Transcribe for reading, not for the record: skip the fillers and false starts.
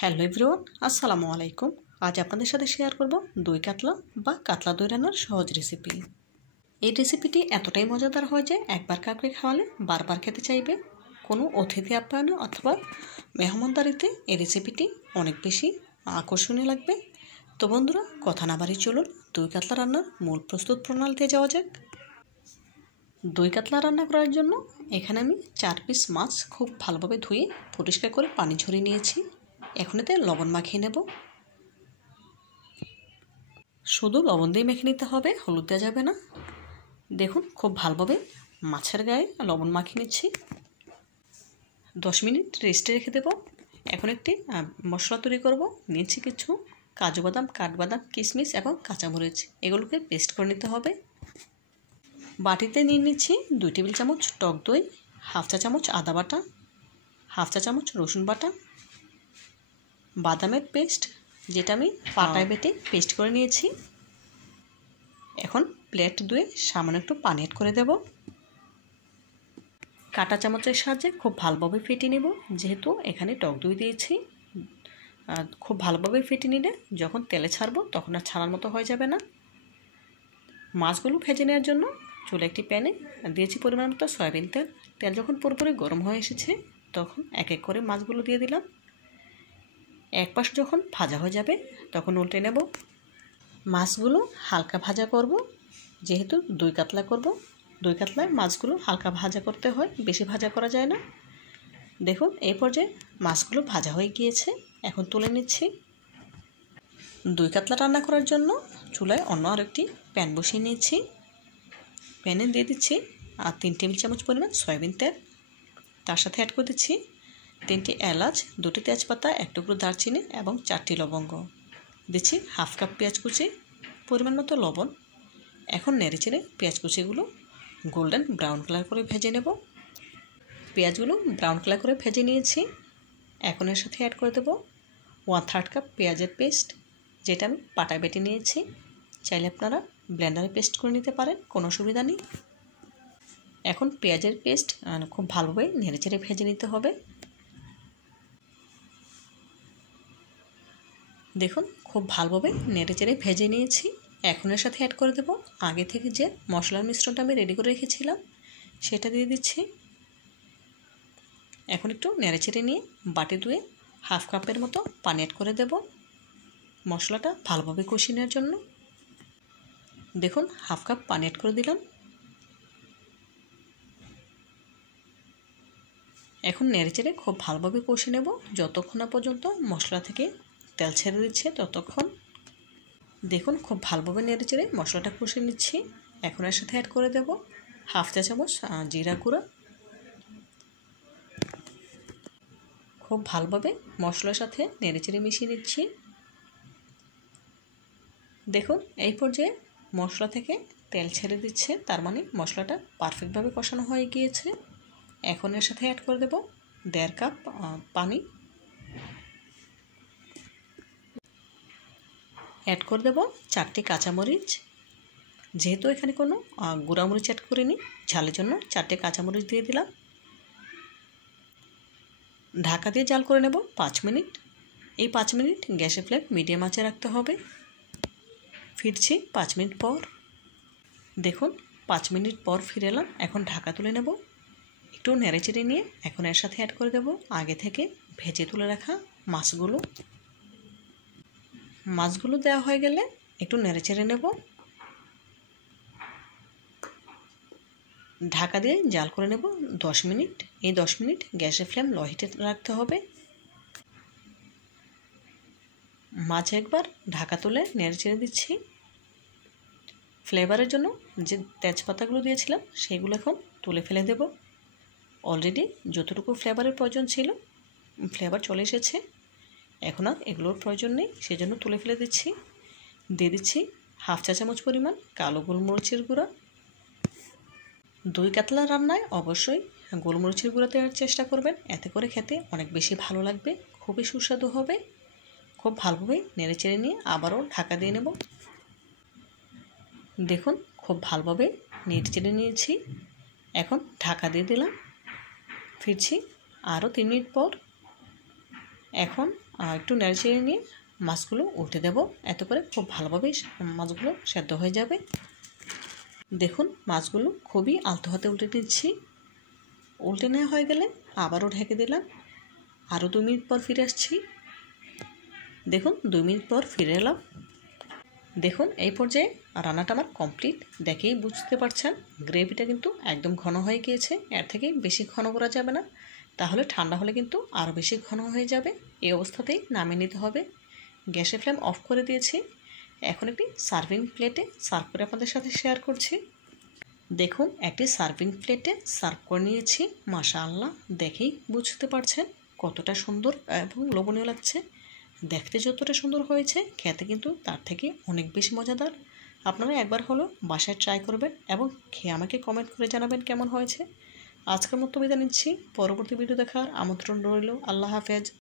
Hello everyone, আসসালামু আলাইকুম। আজ আপনাদের সাথে শেয়ার করব দই কাতলা বা কাতলা দই রান্নার সহজ রেসিপি। এই রেসিপিটি এতটাই মজাদার হয় যে একবার কাউকে খাওয়ালে বারবার খেতে চাইবে। কোনো অতিথি আপ্যায়নে অথবা মেহমানদারিতে এই রেসিপিটি অনেক বেশি আকর্ষণীয় লাগবে। তো বন্ধুরা, কথা না বাড়িয়ে চলুন দই কাতলা রান্নার মূল প্রস্তুত প্রণালীতে যাওয়া যাক। দই কাতলা রান্না করার জন্য এখানে আমি 4 পিস মাছ খুব ভালোভাবে ধুয়ে পরিষ্কার করে পানি ঝরিয়ে নিয়েছি। এখন এতে লবণ মাখিয়ে নেব। শুধু লবণ দিয়ে মেখে নিতে হবে, হলুদ দেওয়া যাবে না। দেখুন, খুব ভালোভাবে মাছের গায়ে লবণ মাখিয়ে নিচ্ছি। 10 মিনিট রেস্টে রেখে দেব। এখন একটি মশলা তৈরি করব। নিয়েছি কিছু কাজু বাদাম, কাঠবাদাম, কিশমিশ এবং কাঁচামরিচ। এগুলোকে পেস্ট করে নিতে হবে। বাটিতে নিয়ে নিচ্ছি 2 টেবিল চামচ টক দই, হাফ চা চামচ আদা বাটা, হাফ চা চামচ রসুন বাটা, বাদামের পেস্ট যেটা আমি পাটায় বেটে পেস্ট করে নিয়েছি। এখন প্লেট ধুয়ে সামান্য একটু পানি অ্যাড করে দেব। কাঁটা চামচের সাহায্যে খুব ভালোভাবে ফেটিয়ে নেব। যেহেতু এখানে টক দই দিয়েছি, খুব ভালোভাবে ফেটিয়ে নিলে যখন তেলে ছাড়বো তখন আর ছাড়ার মতো হয়ে যাবে না। মাছগুলো ভেজে নেওয়ার জন্য চুলে একটি প্যানে দিয়েছি পরিমাণ মতো সয়াবিন তেল। তেল যখন পুরোপুরি গরম হয়ে এসেছে তখন এক এক করে মাছগুলো দিয়ে দিলাম। এক পাশ যখন ভাজা হয়ে যাবে তখন উল্টে নেব। মাছগুলো হালকা ভাজা করব, যেহেতু দই কাতলা করব। দই কাতলায় মাছগুলো হালকা ভাজা করতে হয়, বেশি ভাজা করা যায় না। দেখুন, এই পর্যায়ে মাছগুলো ভাজা হয়ে গিয়েছে। এখন তুলে নিচ্ছি। দই কাতলা রান্না করার জন্য চুলায় অন্য আরেকটি প্যান বসিয়ে নিয়েছি। প্যানে দিয়ে দিচ্ছি 3 টেবিল চামচ পরিমাণ সয়াবিন তেল। তার সাথে অ্যাড করে দিচ্ছি 3টি এলাচ, 2টি তেজপাতা, 1 টুকরো দারচিনি এবং 4টি লবঙ্গ। দিচ্ছি হাফ কাপ পেঁয়াজ কুচি, পরিমাণ মতো লবণ। এখন নেড়েচেড়ে পেঁয়াজ কুচিগুলো গোল্ডেন ব্রাউন কালার করে ভেজে নেব। পেঁয়াজগুলো ব্রাউন কালার করে ভেজে নিয়েছি। এখন এর সাথে অ্যাড করে দেবো 1/3 কাপ পেঁয়াজের পেস্ট, যেটা আমি পাটায় বেটে নিয়েছি। চাইলে আপনারা ব্লেন্ডারে পেস্ট করে নিতে পারেন, কোনো অসুবিধা নেই। এখন পেঁয়াজের পেস্ট খুব ভালোভাবে নেড়েচেড়ে ভেজে নিতে হবে। দেখুন, খুব ভালোভাবে নেড়েচেড়ে ভেজে নিয়েছি। এখন এর সাথে অ্যাড করে দেব আগে থেকে যে মশলার মিশ্রণটা আমি রেডি করে রেখেছিলাম সেটা দিয়ে দিচ্ছি। এখন একটু নেড়েচেড়ে নিয়ে বাটি ধুয়ে হাফ কাপের মতো পানি অ্যাড করে দেব মশলাটা ভালোভাবে কষিয়ে নেওয়ার জন্য। দেখুন, হাফ কাপ পানি অ্যাড করে দিলাম। এখন নেড়েচেড়ে খুব ভালোভাবে কষিয়ে নেব যতক্ষণ না পর্যন্ত মশলা থেকে তেল ছেড়ে দিচ্ছে ততক্ষণ। দেখুন, খুব ভালোভাবে নেড়েচেড়ে মশলাটা কষিয়ে নিচ্ছি। এখন এর সাথে অ্যাড করে দেব হাফ চা চামচ জিরা গুঁড়া। খুব ভালোভাবে মশলার সাথে নেড়েচেড়ে মিশিয়ে নিচ্ছি। দেখুন, এই পর্যায়ে মশলা থেকে তেল ছেড়ে দিচ্ছে, তার মানে মশলাটা পারফেক্টভাবে কষানো হয়ে গিয়েছে। এখন এর সাথে অ্যাড করে দেব 1.5 কাপ পানি। অ্যাড করে দেব 4টি কাঁচামরিচ। যেহেতু এখানে কোনো গুঁড়ামরিচ অ্যাড করিনি, ঝালের জন্য 4টে কাঁচামরিচ দিয়ে দিলাম। ঢাকা দিয়ে জাল করে নেব 5 মিনিট। এই 5 মিনিট গ্যাসের ফ্লেম মিডিয়াম আঁচে রাখতে হবে। ফিরছি 5 মিনিট পর। দেখুন, 5 মিনিট পর ফিরে এলাম। এখন ঢাকা তুলে নেব। একটু নেড়েচেড়ে নিয়ে এখন এর সাথে অ্যাড করে দেব আগে থেকে ভেজে তুলে রাখা মাছগুলো। মাছগুলো দেওয়া হয়ে গেলে একটু নেড়েচেড়ে নেব। ঢাকা দিয়ে জাল করে নেব 10 মিনিট। এই 10 মিনিট গ্যাসের ফ্লেম লো হিটে রাখতে হবে। মাঝে একবার ঢাকা তুলে নেড়েচেড়ে দিচ্ছি। ফ্লেভারের জন্য যে তেজপাতাগুলো দিয়েছিলাম সেগুলো এখন তুলে ফেলে দেব। অলরেডি যতটুকু ফ্লেভারের প্রয়োজন ছিল ফ্লেভার চলে এসেছে, এখন আর এগুলোর প্রয়োজন নেই, সেজন্য তুলে ফেলে দিচ্ছি। দিয়ে দিচ্ছি হাফ চা চামচ পরিমাণ কালো গোলমরিচের গুঁড়া। দই কাতলা রান্নায় অবশ্যই গোলমরিচের গুঁড়া দেওয়ার চেষ্টা করবেন, এতে করে খেতে অনেক বেশি ভালো লাগবে, খুবই সুস্বাদু হবে। খুব ভালোভাবে নেড়েচেড়ে নিয়ে আবারও ঢাকা দিয়ে নেব। দেখুন, খুব ভালোভাবে নেড়েচেড়ে নিয়েছি। এখন ঢাকা দিয়ে দিলাম। ফিরছি আরও 3 মিনিট পর। এখন একটু নেড়েচেড়ে নিয়ে মাছগুলো উল্টে দেব। এতে করে খুব ভালোভাবে মাছগুলো সেদ্ধ হয়ে যাবে। দেখুন মাছগুলো খুবই আলতো হাতে উল্টে দিচ্ছি। উল্টে নেওয়া হয়ে গেলে আবারও ঢেকে দিলাম। আরও 2 মিনিট পর ফিরে আসছি। দেখুন 2 মিনিট পর ফিরে এলাম। দেখুন এই পর্যায়ে রান্নাটা আমার কমপ্লিট। দেখেই বুঝতে পারছেন গ্রেভিটা কিন্তু একদম ঘন হয়ে গিয়েছে। এর থেকে বেশি ঘন করা যাবে না, তাহলে ঠান্ডা হলে কিন্তু আরও বেশি ঘন হয়ে যাবে। এই অবস্থাতেই নামিয়ে নিতে হবে। গ্যাসের ফ্লেম অফ করে দিয়েছি। এখন একটি সার্ভিং প্লেটে সার্ভ করে আপনাদের সাথে শেয়ার করছি। দেখুন একটি সার্ভিং প্লেটে সার্ভ করে নিয়েছি। মাশাআল্লাহ, দেখেই বুঝতে পারছেন কতটা সুন্দর এবং লোভনীয় লাগছে। দেখতে যতটা সুন্দর হয়েছে, খেতে কিন্তু তার থেকে অনেক বেশি মজাদার। আপনারা একবার হলো বাসায় ট্রাই করবেন এবং খেয়ে আমাকে কমেন্ট করে জানাবেন কেমন হয়েছে। আজকের মতো বিদায় নিচ্ছি। পরবর্তী ভিডিও দেখার আমন্ত্রণ রইল। আল্লাহ হাফেজ।